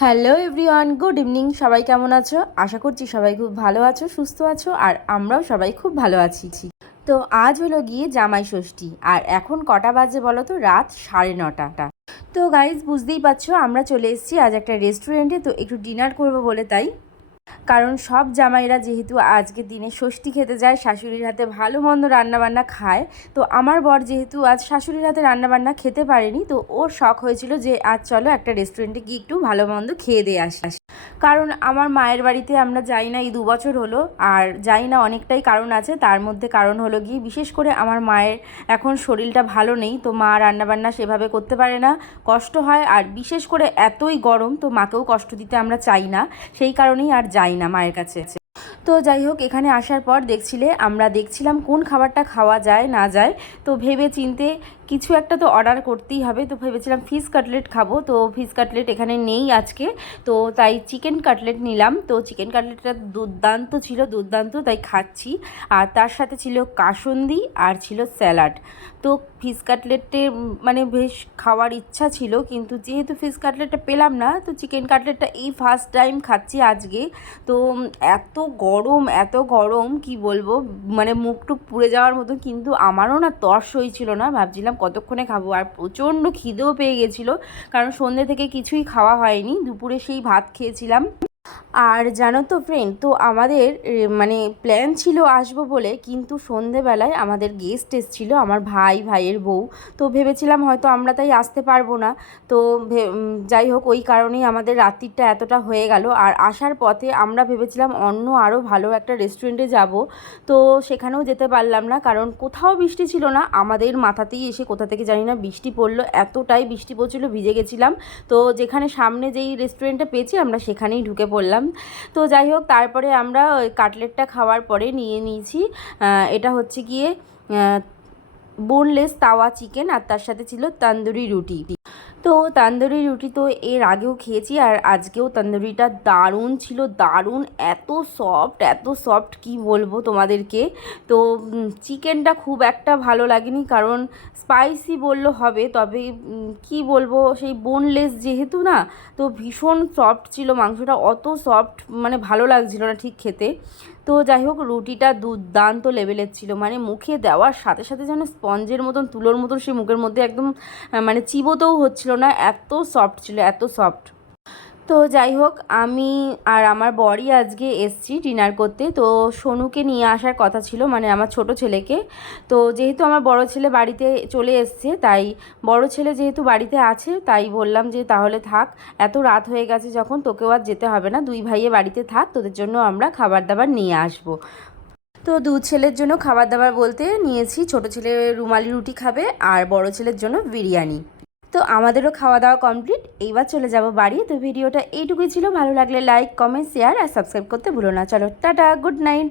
Hello everyone good evening সবাই কেমন আছো? আশা করছি সবাই খুব ভালো আছো, সুস্থ আছো, আর আমরাও সবাই খুব ভালো আছি। তো আজ হলো গিয়ে জামাই ষষ্ঠী, আর এখন কটা বাজে বলো তো রাত সাড়ে নটাটা তো গাইজ বুঝতেই পারছ, আমরা চলে এসেছি আজ একটা রেস্টুরেন্টে তো একটু ডিনার করব বলে তাই। কারণ সব জামাইরা যেহেতু আজকে দিনে ষষ্ঠী খেতে যায়, শাশুড়ির হাতে ভালো মন্দ রান্নাবান্না খায়, তো আমার বর যেহেতু আজ শাশুড়ির হাতে রান্নাবান্না খেতে পারেনি, তো ওর শখ হয়েছিল যে আজ চলো একটা রেস্টুরেন্টে গিয়ে একটু ভালো মন্দ খেয়ে দিয়ে আসি। কারণ আমার মায়ের বাড়িতে আমরা যাই না, এই দু বছর হলো, আর যাই না অনেকটাই কারণ আছে। তার মধ্যে কারণ হলো গিয়ে, বিশেষ করে আমার মায়ের এখন শরীরটা ভালো নেই, তো মা রান্নাবান্না সেভাবে করতে পারে না, কষ্ট হয়, আর বিশেষ করে এতই গরম, তো মাকেও কষ্ট দিতে আমরা চাই না, সেই কারণেই আর যাই না মায়ের কাছে। তো যাই হোক, এখানে আসার পর দেখছিলে, আমরা দেখছিলাম কোন খাবারটা খাওয়া যায়, না যায়, তো ভেবে চিনতে কিছু একটা তো অর্ডার করতেই হবে। তো ভেবেছিলাম ফিশ কাটলেট খাব। তো ফিশ কাটলেট এখানে নেই আজকে। তো তাই চিকেন কাটলেট নিলাম। তো চিকেন কাটলেটটা দুর্দান্ত ছিল, দুর্দান্ত, তাই খাচ্ছি। আর তার সাথে ছিল কাসন্দি আর ছিল স্যালাড। তো ফিশ কাটলেটে মানে বেশ খাওয়ার ইচ্ছা ছিল, কিন্তু যেহেতু ফিশ কাটলেটটা পেলাম না, তো চিকেন কাটলেটটা এই ফার্স্ট টাইম খাচ্ছি আজকে। তো এত গরম এত গরম, কি বলব? মানে মুখ টুক পুড়ে যাওয়ার মতো কিন্তু আমারও না তর্স হয়েছিল না। ভাবছিলাম কতক্ষণে খাব? আর প্রচণ্ড খিদেও পেয়ে গেছিল। কারণ সন্ধ্যে থেকে কিছুই খাওয়া হয়নি। দুপুরে সেই ভাত খেয়েছিলাম। আর জানো তো ফ্রেন্ড তো আমাদের মানে প্ল্যান ছিল আসব বলে, কিন্তু সন্ধেবেলায় আমাদের গেস্ট এসেছিল আমার ভাই, ভাইয়ের বউ। তো ভেবেছিলাম হয়তো আমরা তাই আসতে পারব না। তো যাই হোক, ওই কারণেই আমাদের রাত্রিটা এতটা হয়ে গেল। আর আসার পথে আমরা ভেবেছিলাম অন্য আরও ভালো একটা রেস্টুরেন্টে যাব। তো সেখানেও যেতে পারলাম না, কারণ কোথাও বৃষ্টি ছিল না। আমাদের মাথাতেই এসে কোথা থেকে জানি না বৃষ্টি পড়ল, এতটাই বৃষ্টি পড়ছিল, ভিজে গেছিলাম। তো যেখানে সামনে যেই রেস্টুরেন্টটা পেয়েছি, আমরা সেখানেই ঢুকে পড়লাম তো যাই হোক, তারপরে আমরা ওই কাটলেটটা খাওয়ার পরে নিয়ে নিয়েছি। এটা হচ্ছে গিয়ে বোনলেস তাওয়া চিকেন আর তার সাথে ছিল তান্দুরি রুটি। তো তান্দুরি রুটি তো এর আগেও খেয়েছি আর আজকেও তান্দুরিটা দারুণ ছিল, দারুণ, এত সফট এত সফট কি বলব তোমাদেরকে? তো চিকেনটা খুব একটা ভালো লাগেনি কারণ স্পাইসি বলল হবে, তবে কি বলব, সেই বোনলেস যেহেতু না, তো ভীষণ সফট ছিল মাংসটা, অত সফট মানে ভালো লাগছিল না ঠিক খেতে। তো যাই হোক, রুটিটা দুর্দান্ত লেভেলের ছিল মানে মুখে দেওয়ার সাথে সাথে যেন স্পঞ্জের মতন, তুলোর মতন সে মুখের মধ্যে একদম মানে চিবোতেও হচ্ছিল না, এত সফট ছিল, এত সফট তো যাই হোক, আমি আর আমার বরই আজকে এসছি ডিনার করতে। তো সোনুকে নিয়ে আসার কথা ছিল মানে আমার ছোট ছেলেকে। তো যেহেতু আমার বড় ছেলে বাড়িতে চলে এসছে, তাই বড় ছেলে যেহেতু বাড়িতে আছে, তাই বললাম যে তাহলে থাক, এত রাত হয়ে গেছে যখন, তোকেও আর যেতে হবে না, দুই ভাইয়ে বাড়িতে থাক, তোদের জন্য আমরা খাবার দাবার নিয়ে আসব। তো দু ছেলের জন্য খাবার দাবার বলতে নিয়েছি। ছোট ছেলে রুমালি রুটি খাবে আর বড় ছেলের জন্য বিরিয়ানি। তো আমাদেরও খাওয়া দাওয়া কমপ্লিট। এইবার চলে যাব বাড়ি। তো ভিডিওটা এইটুকুই ছিল। ভালো লাগলে লাইক, কমেন্ট, শেয়ার আর সাবস্ক্রাইব করতে ভুলো না। চলো, টাটা, গুড নাইট।